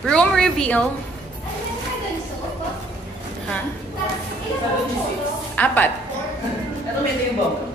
Room reveal. Ha? 4. Ito may ito yung bongga.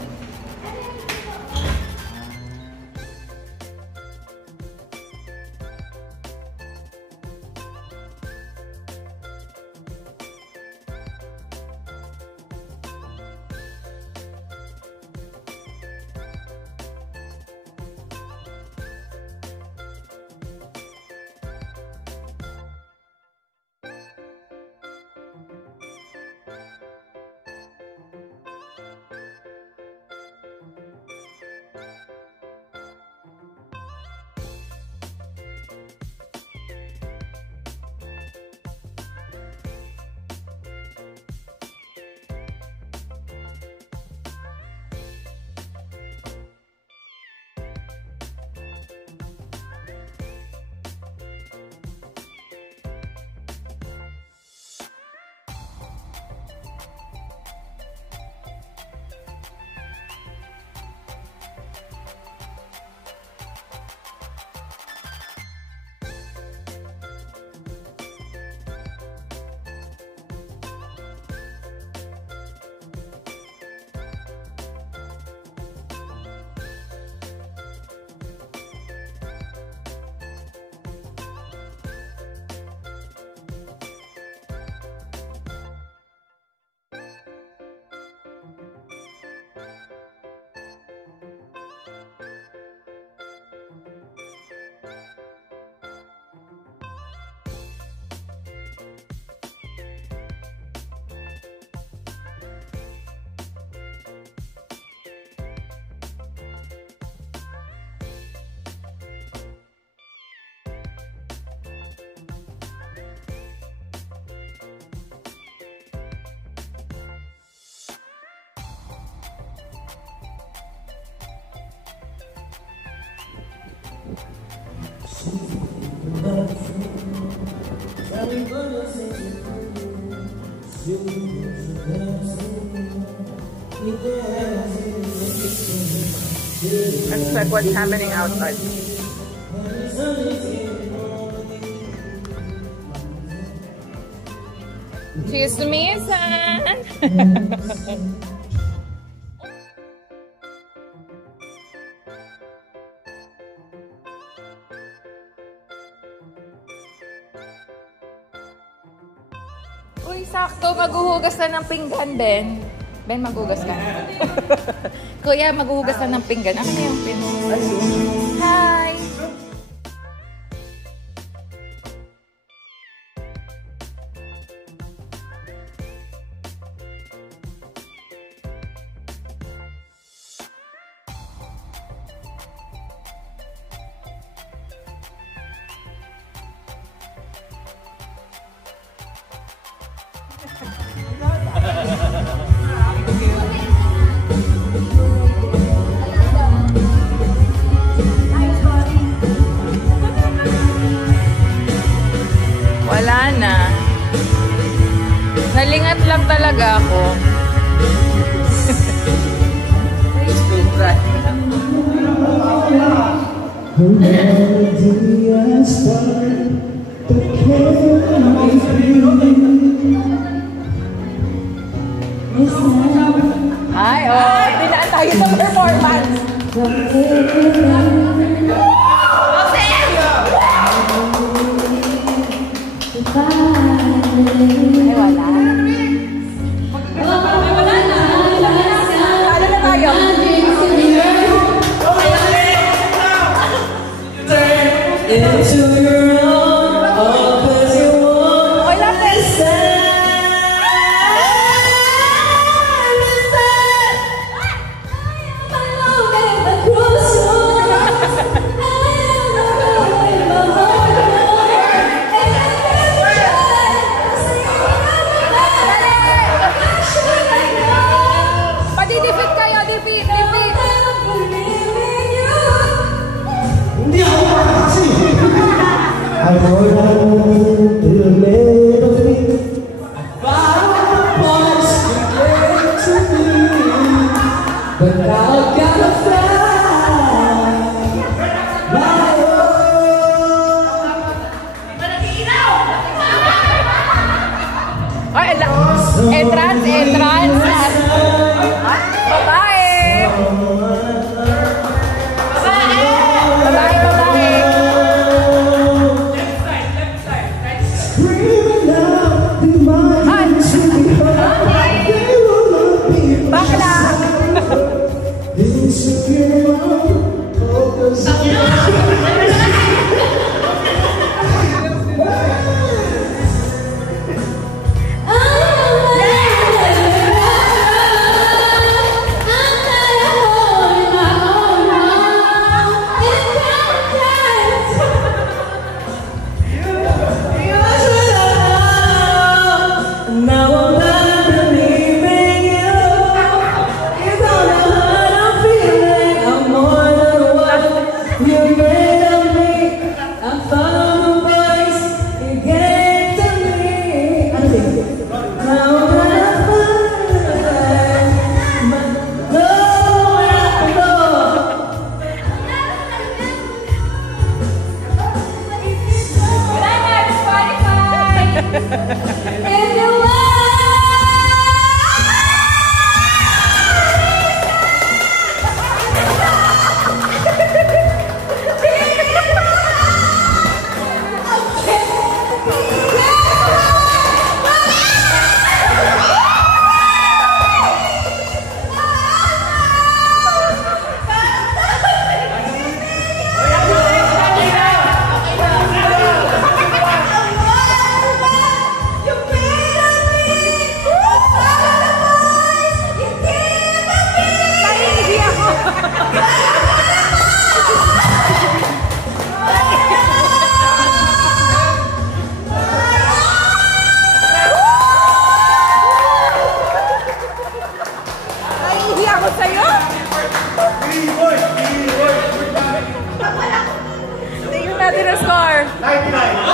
Let's check what's happening outside. Cheers to me, son! Uy, sakto. Maghuhugas na ng pinggan, Ben. Ben, maghugas ka. Kuya, maghuhugas na ng pinggan. Ano na yung pin? Hi! Wala na. Nalingat lang talaga ako. Ay, oh, tinaan tayo sa performance. Ay, wala. Wala na. Ano na tayo? Tingnan natin ang score. 99.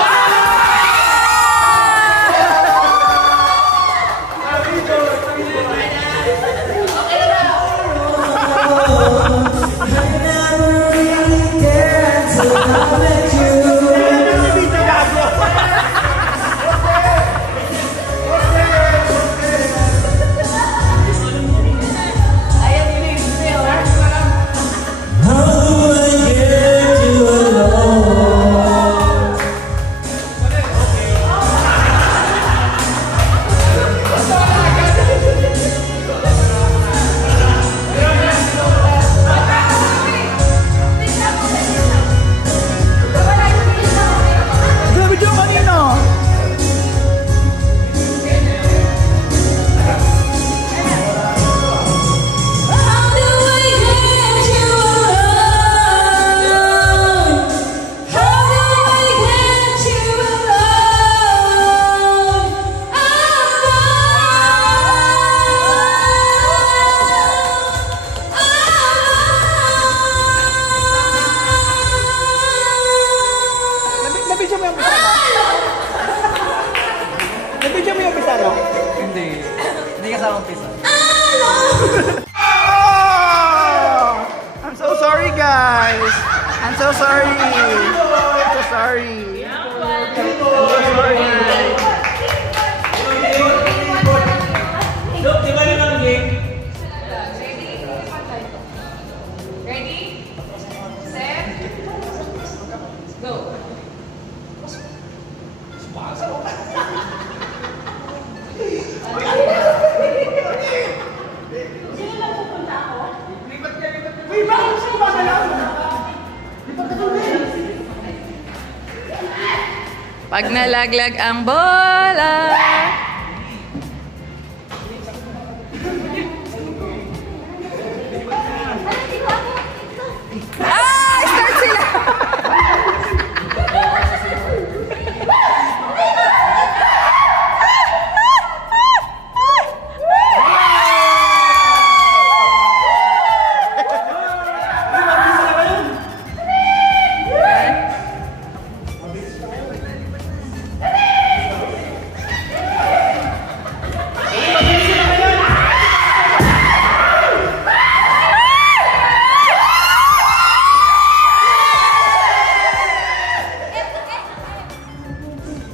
Nabidyo mo yung umpisa, no? Hindi. Hindi kasama umpisa. I'm so sorry, guys. I'm so sorry. I'm so sorry. I'm so sorry. Look, di ba yun ang game? Ready? Set? Go! Pag nalaglag ang bola. Ah! Start sila!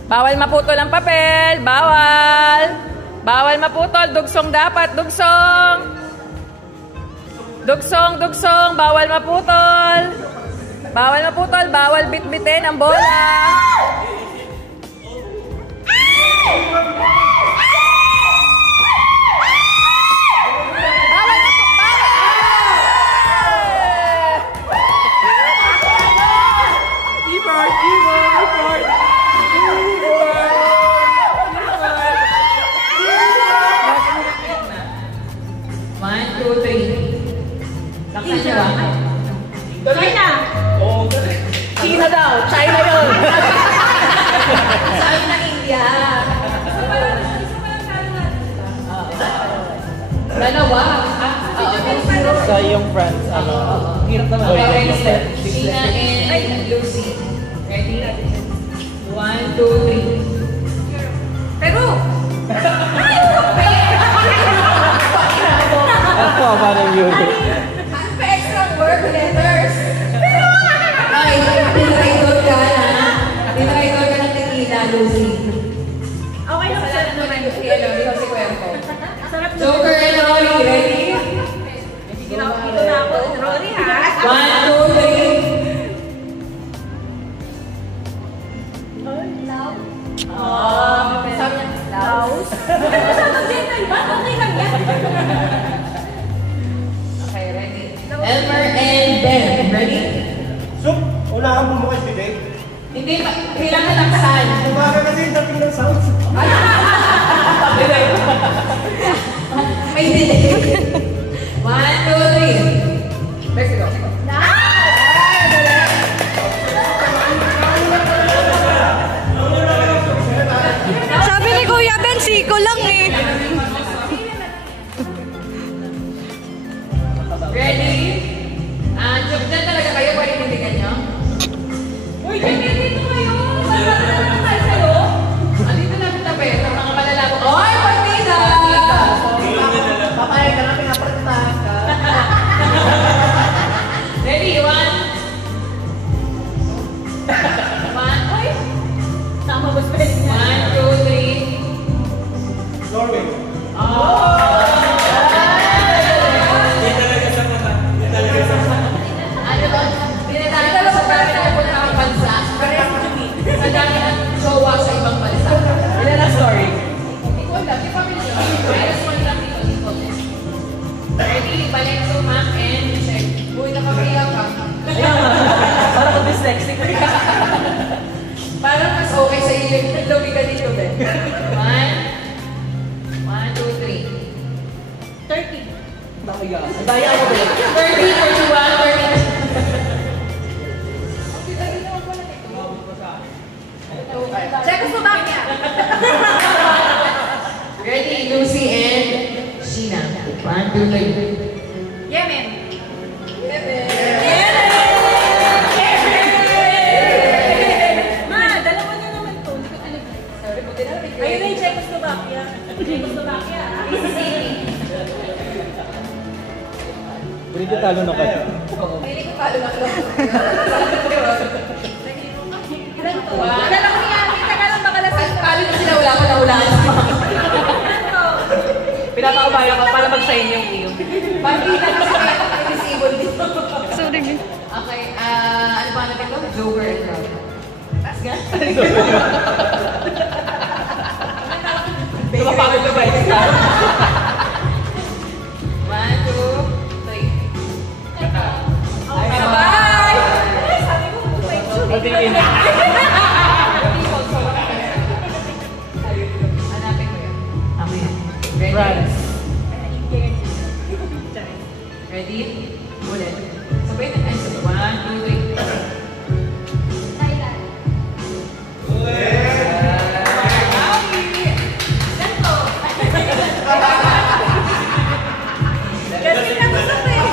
Bawal maputol ang papel. Bawal. Bawal maputol. Dugsong dapat. Dugsong. Dugsong, dugsong. Bawal maputol. Bawal maputol. Bawal bitbitin ang bola. China! China daw! China yun! Sabi na India. Dalawa. Sa yung friends, ano? Hirap naman. China and Lucy. Ready? 1, 2, 3. Peru! Ako, parang yun. Extra word letters. Ay, tinraidor ka na. Tinraidor ka ng tequila, Lucy. Sabi niya, Laos. Kasama din ba? Okay lang yan. Okay, ready? Elmer and Ben. Ready? So, wala kang bumukas si Dave. Hindi, kailangan lang saan. Umaga kasi yung dating ng sounds. May delay. 1, 2, 3. Let's go. Sabi ni Kuya Ben, siko lang eh. Ready? Diyan talaga kayo, pwede tindigan nyo? Uy, dito kayo. Masarap naman tayo sa'yo. Andito na kita ba yun? Ang mga malalabo. Oy, partida! Papayag ka na, pinaparitahan ka. Ready? 1. 1. Oy! Tama ba spelling niya? 1, 2, 3. Norway. Ano ba? Dinadaan ko sa dami na punta ang bansa. Sa dami ng jowa sa ibang bansa. Ilan ang story? Hindi ko alam. Di family ko. Minus 1 lang dito. Ready? Balenzo, Mac, and Michelle. Uy, nakakaiyak ka. Para ko dyslexic. Parang mas okay sa iyo yung naglawi ka dito, Ben. 1, 2, 3. 30. Daya mo ba? 30, 31, 30. Czechoslovakia. Ready, Lucy and Sheena. 1, 2, 3. Yemen. Ma, dalawa na naman to. Hindi ko tinignan. Sorry po, tinapit ko. Ayun na yung Czechoslovakia. Czechoslovakia. Pwede talo na kayo. Hindi ko palo na lang. Ilan to? Dalawa ko yan. Teka lang, baka lasal ka. Palo na sila, wala ko na hulaan. Ilan to? Pinapakabaya ko para mag-sign yung iyo. Pagkita kasi kaya disable dito. Sorry. Okay, ano pa natin ito? Joker and Rob. Tapos nga. Lumapagod na ba ito? 1, 2, 3. Bye! Sabi ko, may Matiin. Hanapin ko yun. Ready? France. Ready? Ulit. Sabay na tayo. 1, 2, 3. Thailand. Kasi nagusto ko eh.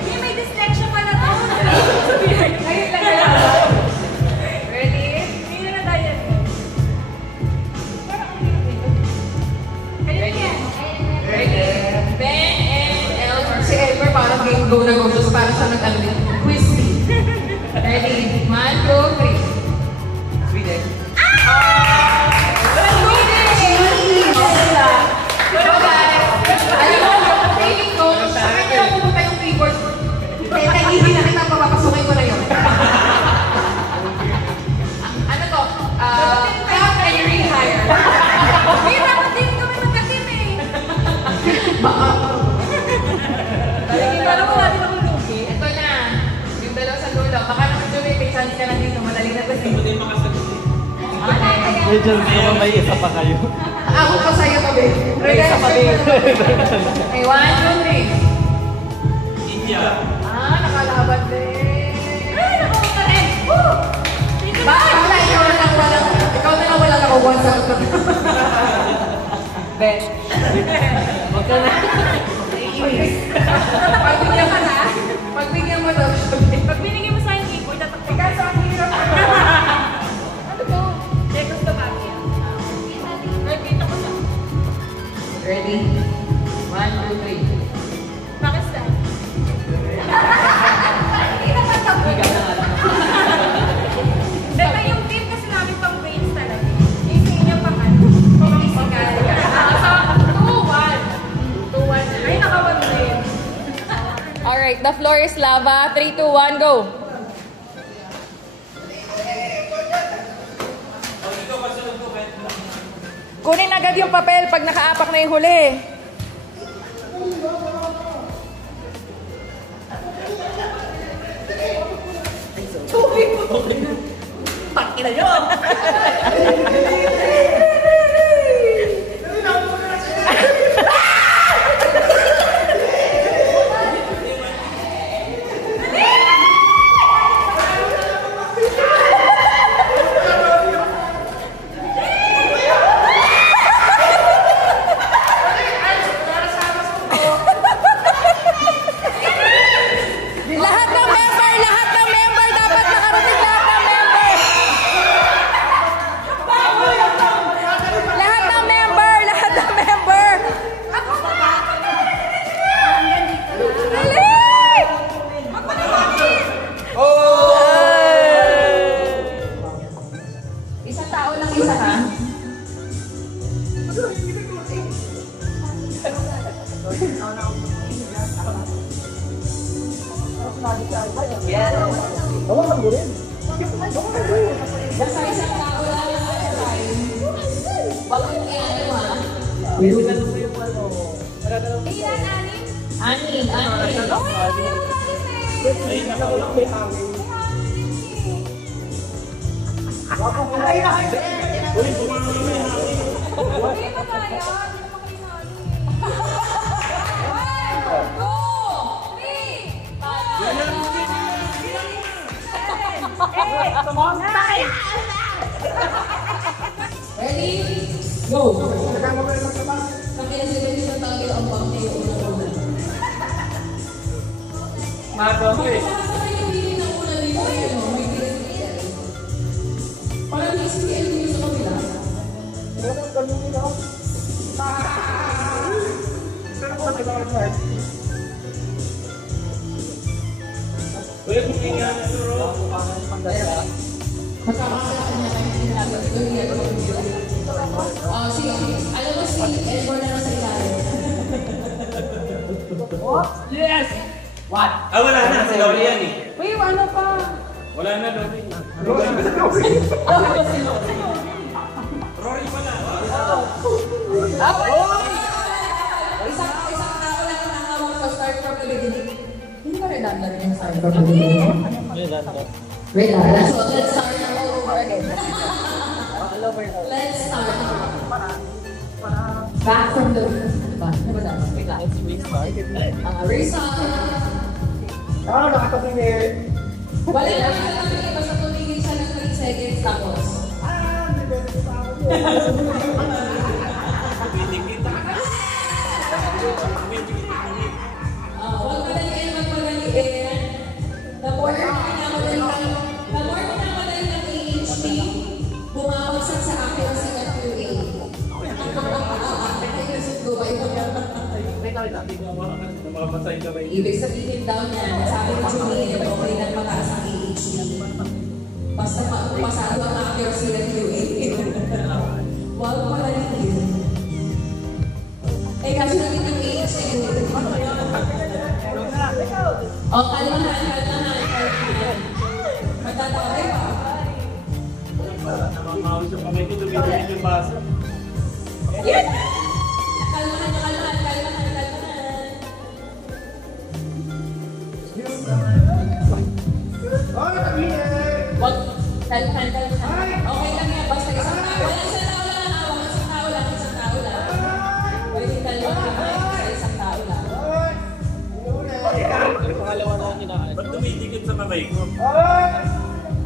Hindi, may dyslexia pala to. Ayun lang na. Ready? Hindi na tayo. Parang ang hirap ito. Kanina yan. Ready? Ben and Elmer. Si Elmer parang game go na go. So parang siya nag-ano din. Quiz me. Ready? 1, 2, 3. Sweden. So guys, alam mo, feeling ko, sa kanya lang pupunta yung keyboard. Kaya hindi na kita papapasukin ko na yun. Ano to? Count and rehire. Hindi, dapat din kami magka-team eh. Parang wala din akong lugi. Ito na. Yung dalawa sa dulo. Baka naman Julie, may chance ka na dito. Madali na kasi. Medyo may isa pa kayo. Ako pa sa'yo to, babe. May isa pa din. Okay, 1, 2, 3. India. Nakalaban din. Ay, nakuha ka rin. Woo! Bakit wala? Ikaw na lang walang nakukuha sa utot. Ben. Huwag ka na. Pagbigyan ka na. Pagbigyan mo daw. Pag binigyan mo sa akin keyboard, tatakot. Kaso ang hirap. Ano to? Czechoslovakia. Nakikita ko sa Ready? 1, 2, 3. Pakistan. Dahil yung team kasi namin pang grades talaga. Yung senior pa kan. Pang-physical. So, 2-1. 2-1 na. Ay, naka-1 na yun. Alright, the floor is lava. 3, 2, 1, go! Kunin agad yung papel pag nakaapak na yung huli. Pakina yun! Hawakan mo rin. Basta isang tao lang ang time. Bakit kaya ano ha? Ilan mo yung ano? Ilan, anim? Anin. Ay, nako lang may hangin. Ay, ay! Uy, bumama na may hangin. Hindi pa tayo. Ready? Go! Kami na sila isang tao ang pangkayo una-una. Maganda eh. Makakasakay yung pili ng una dito eh. May PSPL. Parang PSPL dito sa kabila. Uy, hindi nga na ito, Ro. Magkakasakay niya kayo sinabi. Sige, alam mo si Edward na nasa ilalim. Yes! What? Ah, wala na. Si Lori yan eh. Uy, ano pa? Wala na, Lori. Rory pa na. Isang tao lang ang nakawag sa start from the beginning. Hindi ba redundant yung start from the beginning? Redundant. So, let's start all over again. Let's start. Back from the... Diba? Diba dapat? Let's restart. Restart. Nakakatingin. Wala na natin basta tumingin siya ng 3 seconds tapos. Huwag madaliin, huwag madaliin. The more pinamadali ng AHP, bumabagsak sa akin ang sikat QA. Ibig sabihin daw niya, sabi ni Julie, okay na mataas ang AHP. Basta pasado ang accuracy ng QA. Huwag madaliin. Kasi natin yung AHP. O, kalmahan. Magtatawag pa. Namamawis yung kamay ko, dumidikit yung basa. Yes! Kalmahan. Wag, kalmahan. Okay lang yan, basta isang tao. Wala isang tao lang ang hawak, isang tao lang. Wala yung kalmahan, isang tao lang. Pangalawa na kinakaan. Ba't dumidikit sa kamay ko?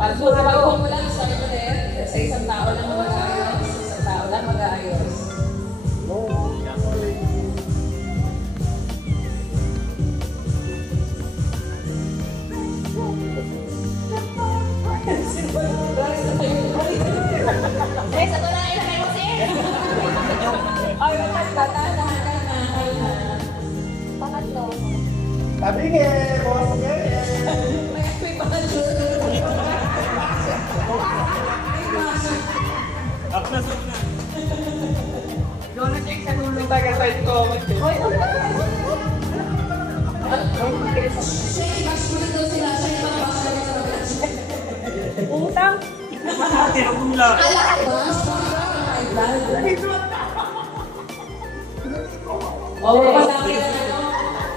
Pag mo lang, start ulit. Kasi isang tao lang mag-aayos. Isang tao lang mag-aayos. Guys, ito na ilagay mo siya. Ay, tahan ka. Pangatlo. Sabi nga, boss nga. May pangatlo. Up na sa una. Doon na check sa tulong tayo sa comment. Siya, i-bash mo daw sila. Siya yung mga bash na Utang. Tira ko nila. Ala, bash? Oo, malalaki na ano.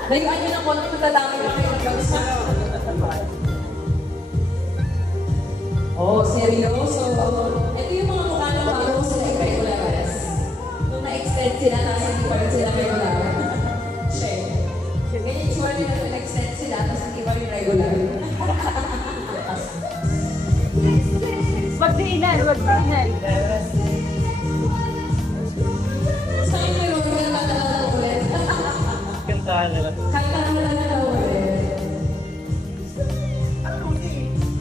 Layuan nyo ng konti, malalaki na kayo mag-gawsa. Oh, seryoso. Ito yung mga mukha ng bago sila regulars. Nung na-extend sila, nasa hindi pa rin sila regular. Shame. Ganyan sure nila nung na-extend sila, tapos hindi pa rin regular. Magdiinan. Saan yung meron ka na matalaw ulit? Kantahan nila. Kahit na naman lang na ulit.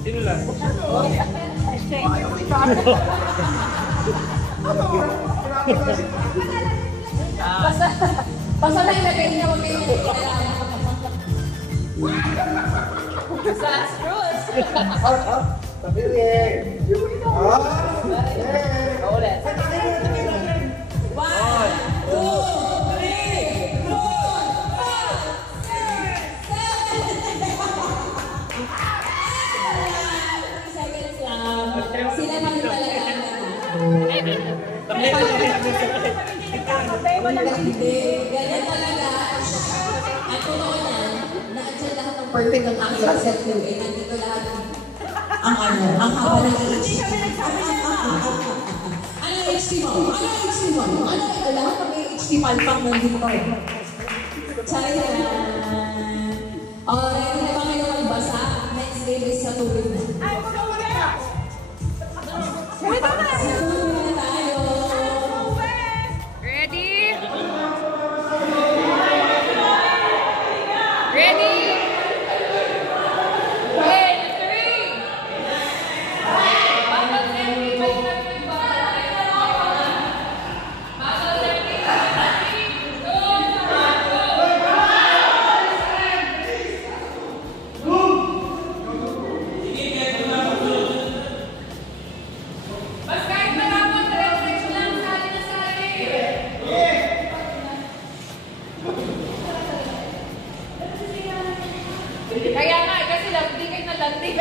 Sino lang? Basta na ilagay niya, huwag kayo kailangan. Disastrous! Ulit. 1, 2, 3, 4, 5, 6, 7. Seconds lang. Sila man talaga. Hindi. Ganyan talaga. Ang totoo niyan, na-adjust lahat ng perfect ng aking set view. Eh, nandito lahat ang ano, ang haba ng age. Ano yung HT mo? Ano yung HT mo? Ano yung lahat ng HT palpang nandito? Sayang. O, ready na ba kayo magbasa? Next day is sa tubig na. Ay, mag-uwi! Sa tubig na tayo. Ready? Ready? Kaya nga, kasi hindi kayo nalandig.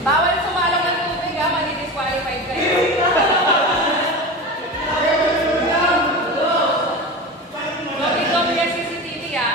Bawal sumalong ng tubig ha, madi-disqualified kayo. Lobi-lobi yung CCTV ha.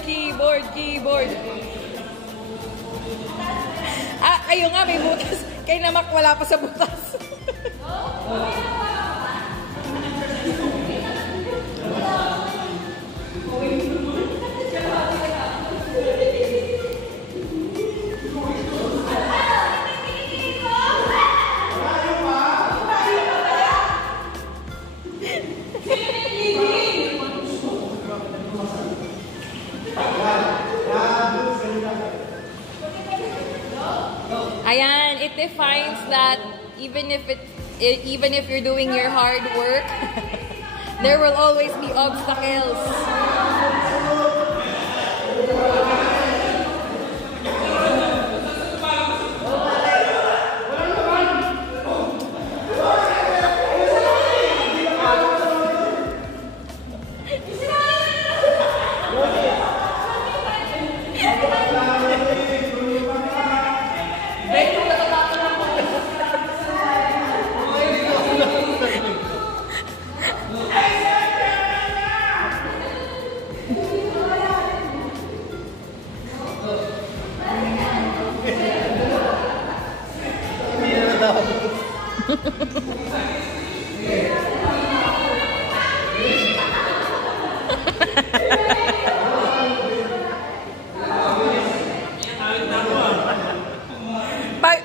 Keyboard! Keyboard! Ah, kayo nga may butas. Kay Namak wala pa sa butas. Ayan, it defines that even if you're doing your hard work, There will always be obstacles.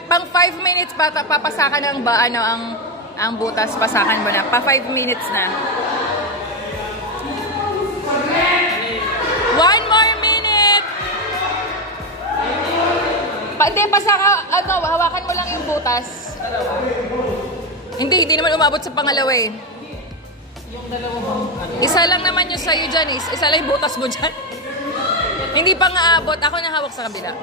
Pang 5 minutes papasakan ng ang butas, pasakan mo na. Pa 5 minutes na. 1 more minute! Hindi, pasaka, hawakan mo lang yung butas. Hindi naman umabot sa pangalawa eh. Isa lang naman yung sa'yo dyan eh. Isa lang yung butas mo dyan. Hindi pa nga abot. Ako na hawak sa kabila.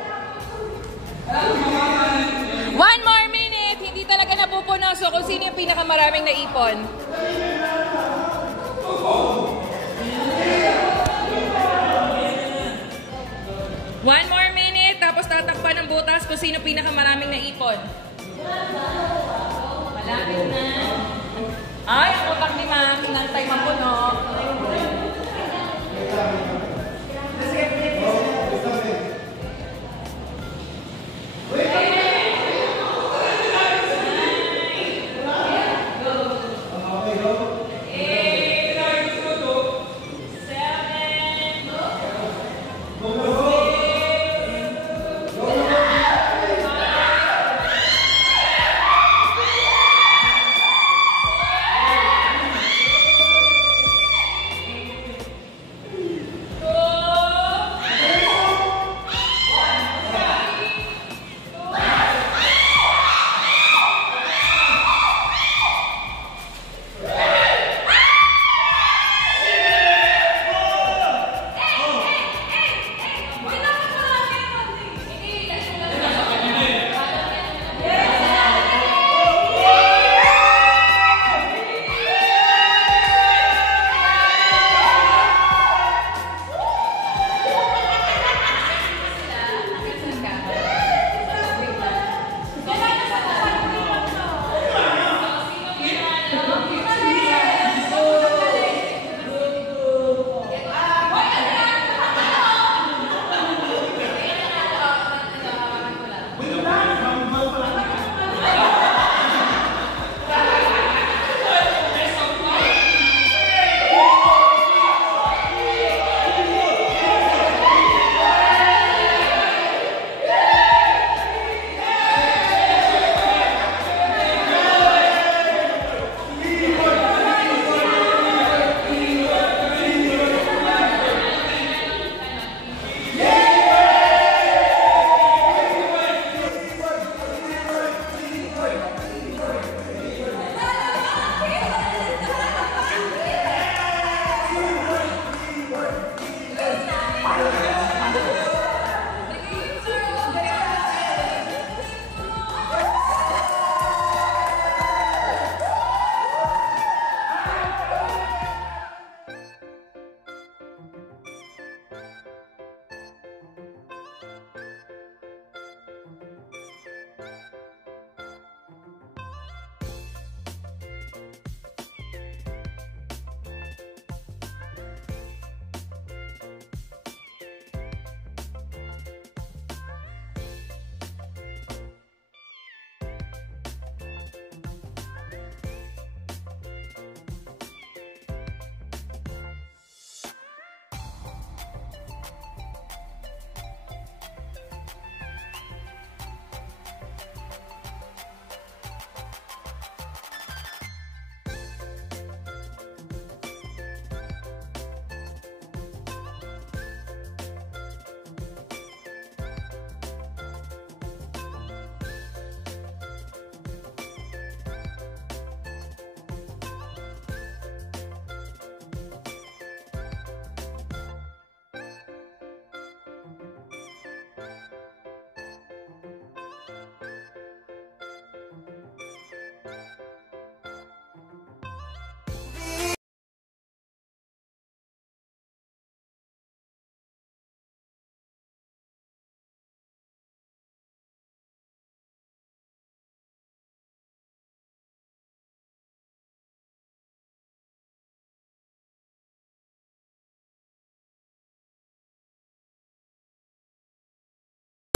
1 more minute! Hindi talaga napupuno. So kung sino yung pinakamaraming naipon. One more minute, tapos tatakpan ng butas kung sino pinakamaraming naipon. Malapit na. Ay, ang utak ni Ma, kinantay mapuno.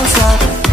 closer.